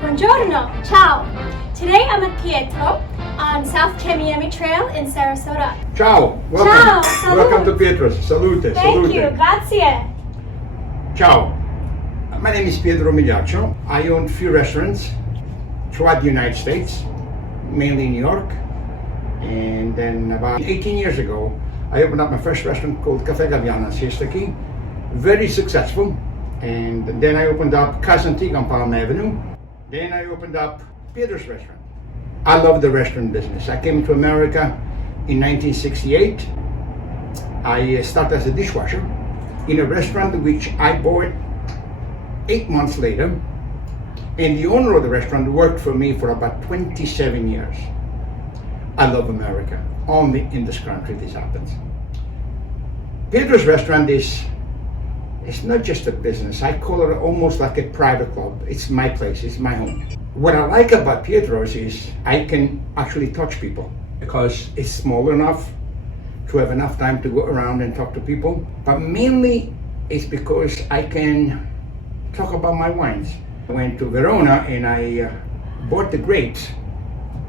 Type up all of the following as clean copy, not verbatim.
Buongiorno, ciao. Today I'm with Pietro on South Miami Trail in Sarasota. Ciao, welcome. Ciao, salute. Welcome to Pietro. Salute, Thank salute. you, grazie. Ciao. My name is Pietro Migliaccio. I own a few restaurants throughout the United States, mainly in New York. And then about 18 years ago, I opened up my first restaurant called Caffè Gaviana Siesta Key. Very successful. And then I opened up Casa Antica on Palm Avenue. Then I opened up Pietro's restaurant. I love the restaurant business. I came to America in 1968. I started as a dishwasher in a restaurant which I bought 8 months later. And the owner of the restaurant worked for me for about 27 years. I love America. Only in this country this happens. Pietro's restaurant is not just a business. I call it almost like a private club. It's my place, it's my home. What I like about Pietro's is I can actually touch people because it's small enough to have enough time to go around and talk to people. But mainly it's because I can talk about my wines. I went to Verona and I bought the grapes.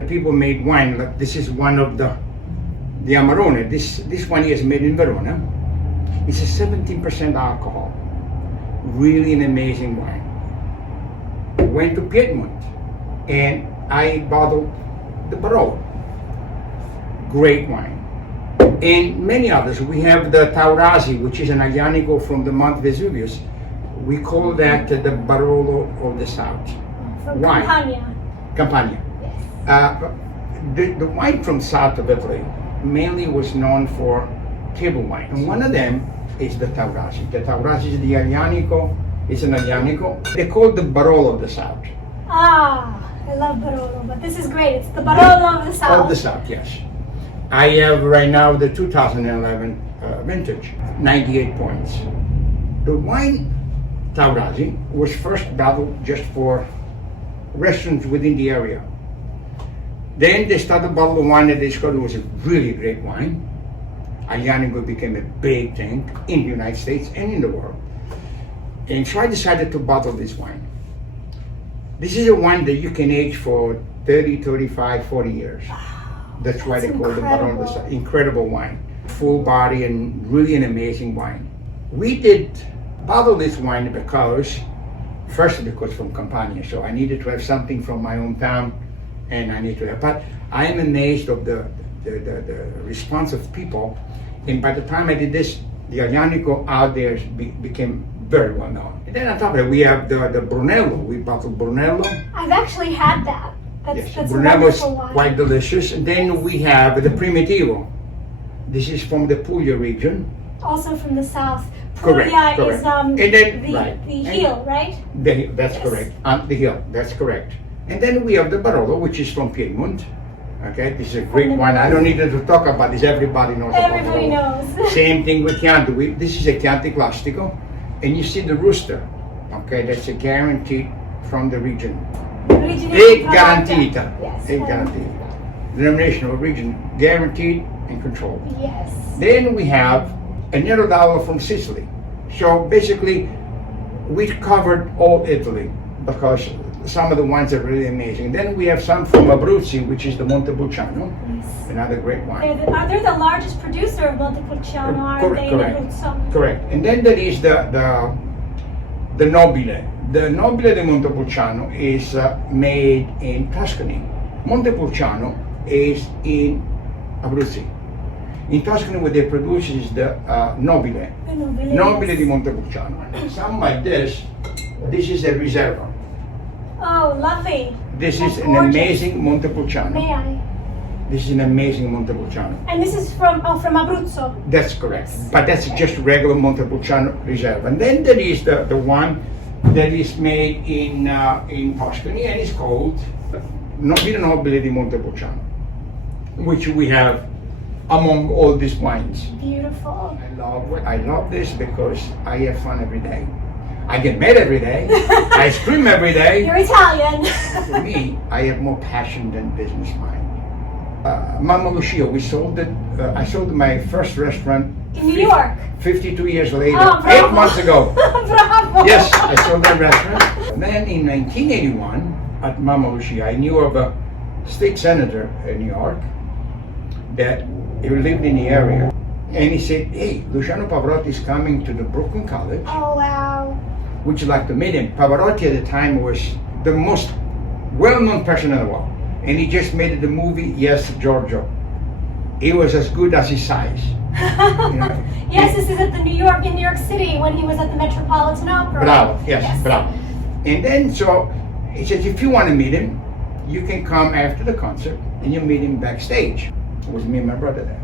People made wine, like this is one of the Amarone. This one here is made in Verona. It's a 17% alcohol. Really an amazing wine. Went to Piedmont and I bottled the Barolo. Great wine. And many others. We have the Taurasi, which is an Aglianico from the Mount Vesuvius. We call that the Barolo of the South. From Wine. Campania. Campania. Yes. The wine from south of Italy mainly was known for table wine. And one of them is the Taurasi. The Taurasi is the Aglianico. It's an Aglianico. They call it the Barolo of the South. Ah, I love Barolo, but this is great. It's the Barolo of the South. Of the South, yes. I have right now the 2011 vintage, 98 points. The wine Taurasi was first bottled just for restaurants within the area. Then they started bottling wine that they discovered was a really great wine. Aglianico became a big thing in the United States and in the world. And so I decided to bottle this wine. This is a wine that you can age for 30, 35, 40 years. That's why they call it the Barolo of the South. Incredible wine. Full body and really an amazing wine. We did bottle this wine because, first because from Campania, so I needed to have something from my hometown and I need to have, but I am amazed of the response of people. And by the time I did this, the Aglianico out there became very well known. And then on top of it, we have the Brunello. We bottled Brunello. I've actually had that. That's a Brunello is wonderful wine. quite delicious. And then we have the Primitivo. This is from the Puglia region. Also from the south. Correct, Puglia correct. is And then, the right. heel, right? That's Yes. correct. The hill, that's correct. And then we have the Barolo, which is from Piedmont. Okay, this is a great wine. I don't need to talk about this. Everybody knows about Everybody Barolo. knows. Same thing with Chianti. This is a Chianti Classico. And you see the rooster. Okay, that's a guaranteed from the region. Originated from garantita. Yes. Garantita. Denomination of origin guaranteed and controlled. Yes. Then we have a Nero d'Avola from Sicily. So basically, we covered all Italy because some of the wines are really amazing. Then we have some from Abruzzi, which is the Montepulciano, Yes. another great wine. Are they the largest producer of Montepulciano? Are they in Abruzzo? Correct. And then there is the Nobile. The Nobile di Montepulciano is made in Tuscany. Montepulciano is in Abruzzi. In Tuscany, what they produce is the Nobile. The Nobile. Nobile di Montepulciano. Some like this is a Riserva. Oh, lovely. This That's is an gorgeous. amazing Montepulciano. May I? This is an amazing Montepulciano. And this is from Abruzzo. That's correct. But that's just regular Montepulciano Reserve. And then there is the one that is made in Tuscany and is called Vino Nobile di Montepulciano, which we have among all these wines. Beautiful. I love this because I have fun every day. I get mad every day. I scream every day. You're Italian. For me, I have more passion than business mind. Mamma Lucia, we sold it. I sold my first restaurant In New York. 52 years later, Oh, bravo. 8 months ago. Bravo. Yes, I sold that restaurant. And then in 1981, at Mama Lucia, I knew of a state senator in New York that he lived in the area. And he said, hey, Luciano Pavarotti is coming to the Brooklyn College. Oh, wow. Would you like to meet him? Pavarotti at the time was the most well-known person in the world. And he just made the movie, Yes, Giorgio. He was as good as his size. You know? Yes, this is in New York City when he was at the Metropolitan Opera. Bravo, yes, bravo. And then, so, he says, if you want to meet him, you can come after the concert and you meet him backstage. It was me and my brother there.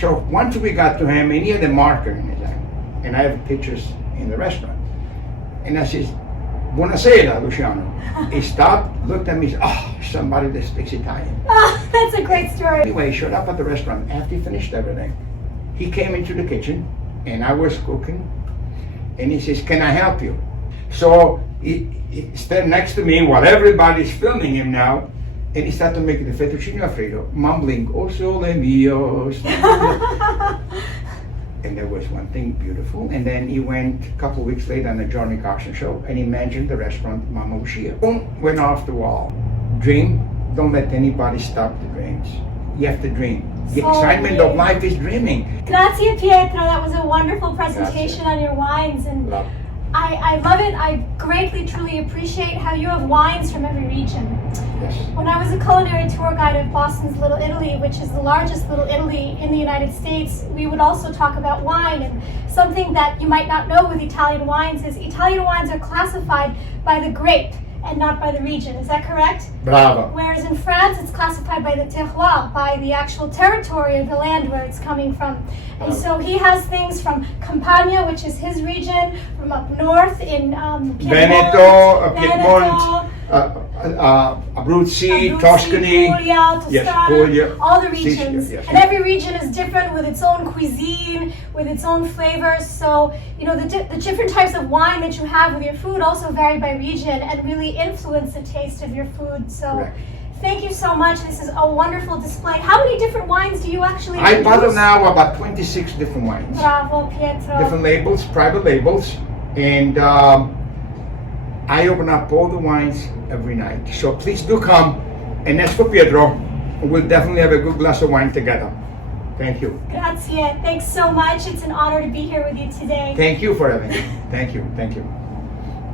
So once we got to him, and he had a marker in his hand, and I have pictures in the restaurant. And I says, Buonasera, Luciano. He stopped, looked at me, said, oh, somebody that speaks Italian. Oh, that's a great story. Anyway, he showed up at the restaurant after he finished everything. He came into the kitchen, and I was cooking, and he says, can I help you? So he stood next to me while everybody's filming him now, and he started making the fettuccine alfredo, mumbling, "O sole mio." And there was one thing beautiful. And then he went a couple of weeks later on the Johnny Carson show, and he mentioned the restaurant Mama Lucia. Boom, went off the wall. Dream, don't let anybody stop the dreams. You have to dream. The So excitement of amazing. life is dreaming. Grazie, Pietro. That was a wonderful presentation Grazie. on your wines. And Love. I love it. I greatly, truly appreciate how you have wines from every region. Yes. When I was a culinary tour guide at Boston's Little Italy, which is the largest Little Italy in the United States, we would also talk about wine. And something that you might not know with Italian wines is Italian wines are classified by the grape and not by the region. Is that correct? Bravo. Whereas in France, it's classified by the terroir, by the actual territory of the land where it's coming from. And so he has things from Campania, which is his region, from up north in Piedmont, Veneto, Piedmont, Abruzzi, Tuscany. Puglia, Toscana, Yes, Puglia, all the Sicily, regions. yes. And every region is different with its own cuisine, with its own flavors. So, you know, the different types of wine that you have with your food also vary by region and really influence the taste of your food. So, Correct. thank you so much. This is a wonderful display. How many different wines do you actually I bottle produce? now about 26 different wines. Bravo, Pietro. Different labels, private labels, and I open up all the wines every night. So please do come, and as for Pietro, we'll definitely have a good glass of wine together. Thank you. Grazie. Thanks so much. It's an honor to be here with you today. Thank you for having me. Thank you. Thank you.